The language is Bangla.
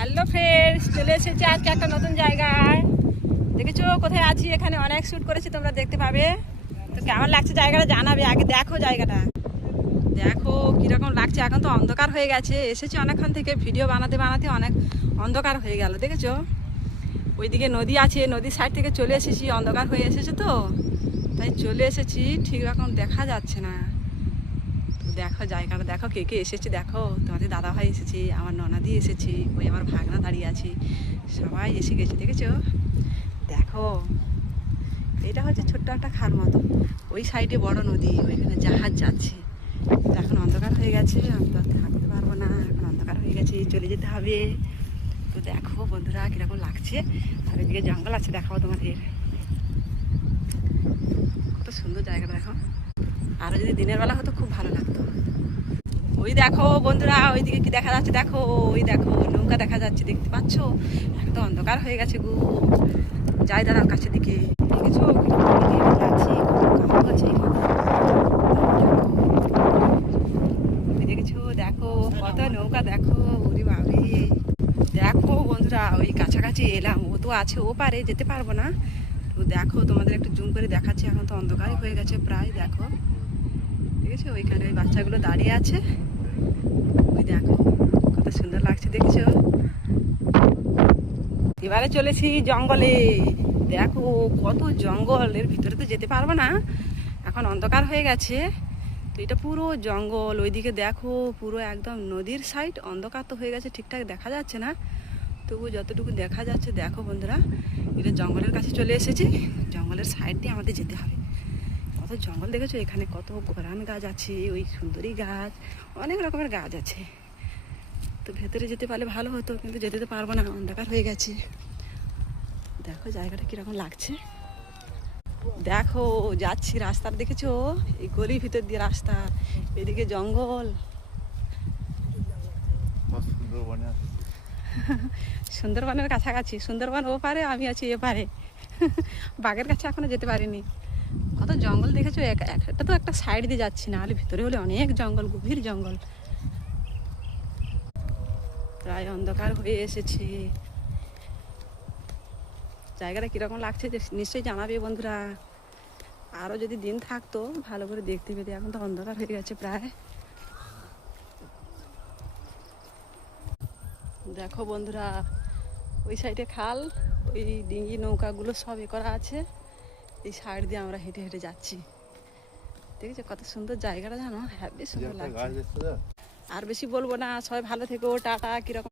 হ্যালো ফ্রেন্ডস, চলে এসেছি আজকে একটা নতুন জায়গায়। দেখেছো কোথায় আছি? এখানে অনেক শ্যুট করেছি, তোমরা দেখতে পাবে। তো কেমন লাগছে জায়গাটা জানাবে। আগে দেখো জায়গাটা, দেখো কিরকম লাগছে। এখন তো অন্ধকার হয়ে গেছে, এসেছি অনেকক্ষণ থেকে, ভিডিও বানাতে বানাতে অনেক অন্ধকার হয়ে গেল। দেখেছো ওইদিকে নদী আছে, নদীর সাইড থেকে চলে এসেছি। অন্ধকার হয়ে এসেছে তো তাই চলে এসেছি, ঠিক রকম দেখা যাচ্ছে না। দেখো জায়গাটা, দেখো কে কে এসেছে। দেখো তোমাদের দাদাভাই এসেছি, আমার ননাদি এসেছি, ওই আমার ভাগনা দাঁড়িয়ে আছে, সবাই এসে গেছে। দেখেছো দেখো, এটা হচ্ছে ছোট্ট একটা খাল মতো, ওই সাইডে বড় নদী, ওইখানে জাহাজ যাচ্ছে। এখন অন্ধকার হয়ে গেছে, আমি তো থাকতে পারবো না, এখন অন্ধকার হয়ে গেছে, চলে যেতে হবে। তো দেখো বন্ধুরা কিরকম লাগছে। আর এদিকে জঙ্গল আছে, দেখাবো তোমাদের। কত সুন্দর জায়গাটা দেখো। আরও যদি দিনের বেলা হতো খুব ভালো লাগতো। ওই দেখো বন্ধুরা, ওইদিকে কি দেখা যাচ্ছে দেখো, ওই দেখো নৌকা দেখা যাচ্ছে, দেখতে পাচ্ছ? একদম অন্ধকার হয়ে গেছে গো। যাই দাঁড়াও কাছের দিকে, দেখেছো দেখেছো, দেখো কত নৌকা, দেখো ওরে বাবারে। দেখো বন্ধুরা, ওই কাছাকাছি এলাম, ও তো আছে ও পারে, যেতে পারবো না। তো দেখো তোমাদের একটু জুম করে দেখাচ্ছি, এখন তো অন্ধকারই হয়ে গেছে প্রায়। দেখো দেখেছো, ওইখানে ওই বাচ্চাগুলো দাঁড়িয়ে আছে, ওই দেখো কত সুন্দর লাগছে, দেখছো? এবারে চলেছি জঙ্গলে। দেখো কত জঙ্গল, এর ভিতরে তো যেতে পারবো না, এখন অন্ধকার হয়ে গেছে। তো এটা পুরো জঙ্গল, ওইদিকে দেখো পুরো একদম নদীর সাইড, অন্ধকার তো হয়ে গেছে, ঠিকঠাক দেখা যাচ্ছে না, তবু যতটুকু দেখা যাচ্ছে দেখো বন্ধুরা। এটা জঙ্গলের কাছে চলে এসেছি, জঙ্গলের সাইড দিয়ে আমাদের যেতে হবে। কত জঙ্গল দেখেছো, এখানে কত গোরান গাছ আছে, ওই সুন্দরী গাছ, অনেক রকমের গাছ আছে। তো ভেতরে যেতে পারলে ভালো হতো, কিন্তু যেতে তো পারবো না, অন্ধকার হয়ে গেছে। দেখো জায়গাটা কিরকম লাগছে। দেখো যাচ্ছি রাস্তার, দেখেছো এই গলির ভিতর দিয়ে রাস্তা, এদিকে জঙ্গল। সুন্দরবনের কাছাকাছি, সুন্দরবন ও পারে, আমি আছি এ পারে। বাঘের কাছে এখনো যেতে পারিনি। কত জঙ্গল দেখেছো, একটা তো একটা সাইড দিয়ে যাচ্ছি, না হলে ভিতরে হলে অনেক জঙ্গল, গভীর জঙ্গল। প্রায় অন্ধকার হয়ে এসেছে। জায়গাটা কিরকম লাগছে নিশ্চয়ই জানাবে বন্ধুরা। আরও যদি দিন থাকতো ভালো করে দেখতে পেতে, এখন তো অন্ধকার হয়ে গেছে প্রায়। দেখো বন্ধুরা, ওই সাইডে খাল, ওই ডিঙি নৌকাগুলো সব এ করা আছে, এই সাইড দিয়ে আমরা হেঁটে হেঁটে যাচ্ছি। দেখেছো কত সুন্দর জায়গাটা, জানো হ্যাপি সুন্দর লাগছে। আর বেশি বলবো না, সবাই ভালো থেকো, টাটা। কিরকম